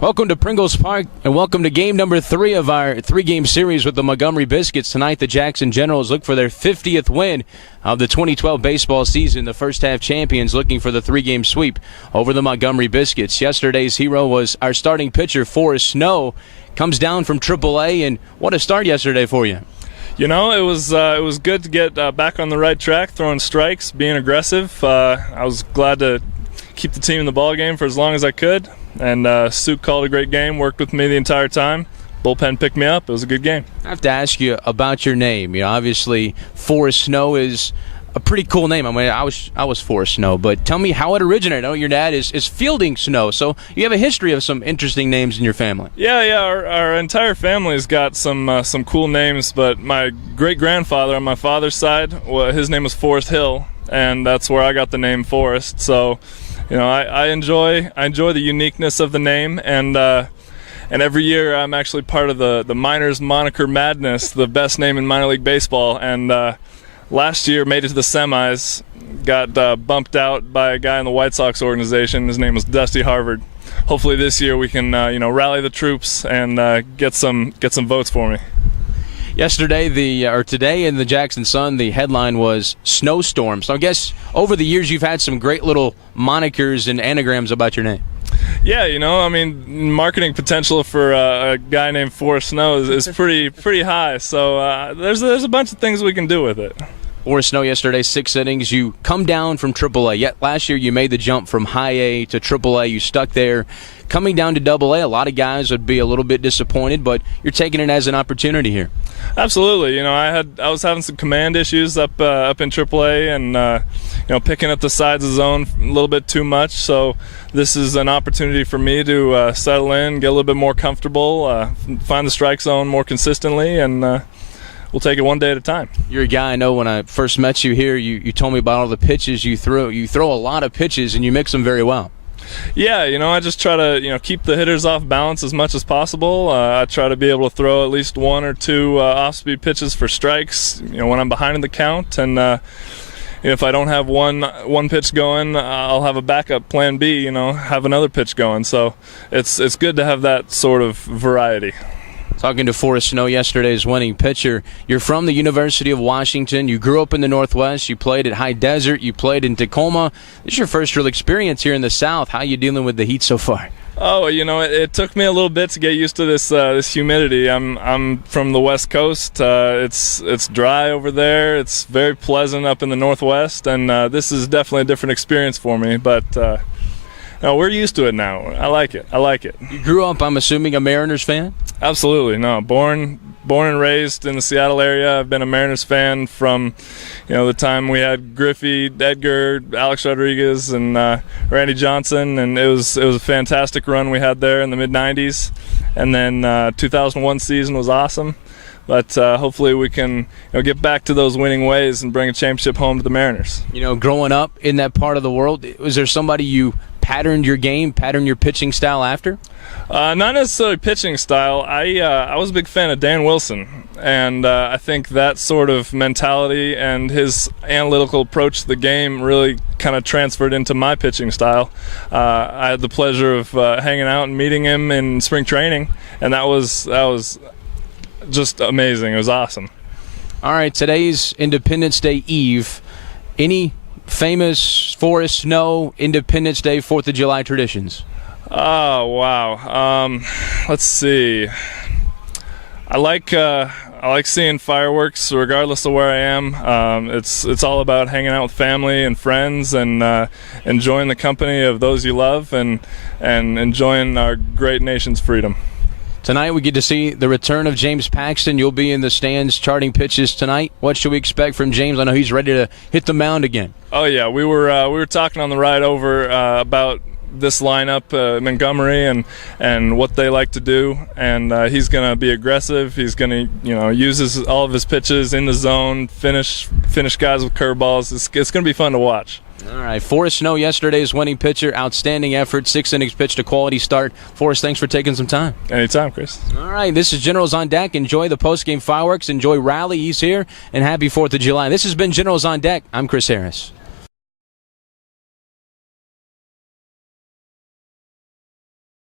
Welcome to Pringles Park, and welcome to game number 3 of our 3-game series with the Montgomery Biscuits. Tonight, the Jackson Generals look for their 50th win of the 2012 baseball season. The first-half champions looking for the 3-game sweep over the Montgomery Biscuits. Yesterday's hero was our starting pitcher, Forrest Snow. Comes down from AAA, and what a start yesterday for you. You know, it was good to get back on the right track, throwing strikes, being aggressive. I was glad to keep the team in the ball game for as long as I could. And Suk called a great game, worked with me the entire time. Bullpen picked me up. It was a good game. I have to ask you about your name. You know, obviously, Forrest Snow is a pretty cool name. I mean, I was Forrest Snow, but tell me how it originated. I know your dad is Fielding Snow, so you have a history of some interesting names in your family. Yeah. Our entire family's got some cool names, but my great-grandfather on my father's side, his name was Forrest Hill, and that's where I got the name Forrest. So, you know, I enjoy the uniqueness of the name, and every year I'm actually part of the Miners Moniker Madness, the best name in minor league baseball. And last year made it to the semis, got bumped out by a guy in the White Sox organization. His name was Dusty Harvard. Hopefully this year we can rally the troops and get some votes for me. Yesterday, today in the Jackson Sun, the headline was Snowstorm. So I guess over the years you've had some great little monikers and anagrams about your name. Yeah, you know, I mean, marketing potential for a guy named Forrest Snow is pretty high. So there's a bunch of things we can do with it. Forrest Snow yesterday, 6 innings. You come down from AAA. Yet last year you made the jump from high A to AAA. You stuck there. Coming down to AA, a lot of guys would be a little bit disappointed, but you're taking it as an opportunity here. Absolutely. You know, I was having some command issues up in AAA, and picking up the sides of the zone a little bit too much. So this is an opportunity for me to settle in, get a little bit more comfortable, find the strike zone more consistently, and we'll take it one day at a time. You're a guy, I know when I first met you here, you told me about all the pitches you throw. You throw a lot of pitches, and you mix them very well. Yeah, you know, I just try to keep the hitters off balance as much as possible. I try to be able to throw at least 1 or 2 off-speed pitches for strikes, when I'm behind in the count. And if I don't have one pitch going, I'll have a backup plan B, have another pitch going. So it's good to have that sort of variety. Talking to Forrest Snow, yesterday's winning pitcher. You're from the University of Washington. You grew up in the Northwest. You played at High Desert. You played in Tacoma. This is your first real experience here in the South. How are you dealing with the heat so far? Oh, it took me a little bit to get used to this humidity. I'm from the West Coast. It's dry over there. It's very pleasant up in the Northwest, and this is definitely a different experience for me. But no, we're used to it now. I like it. You grew up, I'm assuming, a Mariners fan? Absolutely. No, born and raised in the Seattle area. I've been a Mariners fan from, the time we had Griffey, Edgar, Alex Rodriguez, and Randy Johnson, and it was a fantastic run we had there in the mid-'90s. And then 2001 season was awesome. But hopefully we can get back to those winning ways and bring a championship home to the Mariners. Growing up in that part of the world, was there somebody you patterned your pitching style after? Not necessarily pitching style. I was a big fan of Dan Wilson, and I think that sort of mentality and his analytical approach to the game really kind of transferred into my pitching style. I had the pleasure of hanging out and meeting him in spring training, and that was just amazing. It was awesome. All right, today's Independence Day Eve. Any famous Forrest Snow Independence Day 4th of July traditions? Oh, wow. Let's see. I like seeing fireworks regardless of where I am. It's all about hanging out with family and friends and enjoying the company of those you love and enjoying our great nation's freedom. Tonight we get to see the return of James Paxton. You'll be in the stands charting pitches tonight. What should we expect from James? I know he's ready to hit the mound again. Oh yeah, we were talking on the ride over about this lineup, Montgomery, and what they like to do. And he's going to be aggressive. He's going to use all of his pitches in the zone, finish guys with curveballs. It's going to be fun to watch. All right, Forrest Snow, yesterday's winning pitcher, outstanding effort, 6 innings pitched, a quality start. Forrest, thanks for taking some time. Anytime, Chris. All right, this is Generals on Deck. Enjoy the post-game fireworks. Enjoy Rally. He's here, and happy 4th of July. This has been Generals on Deck. I'm Chris Harris.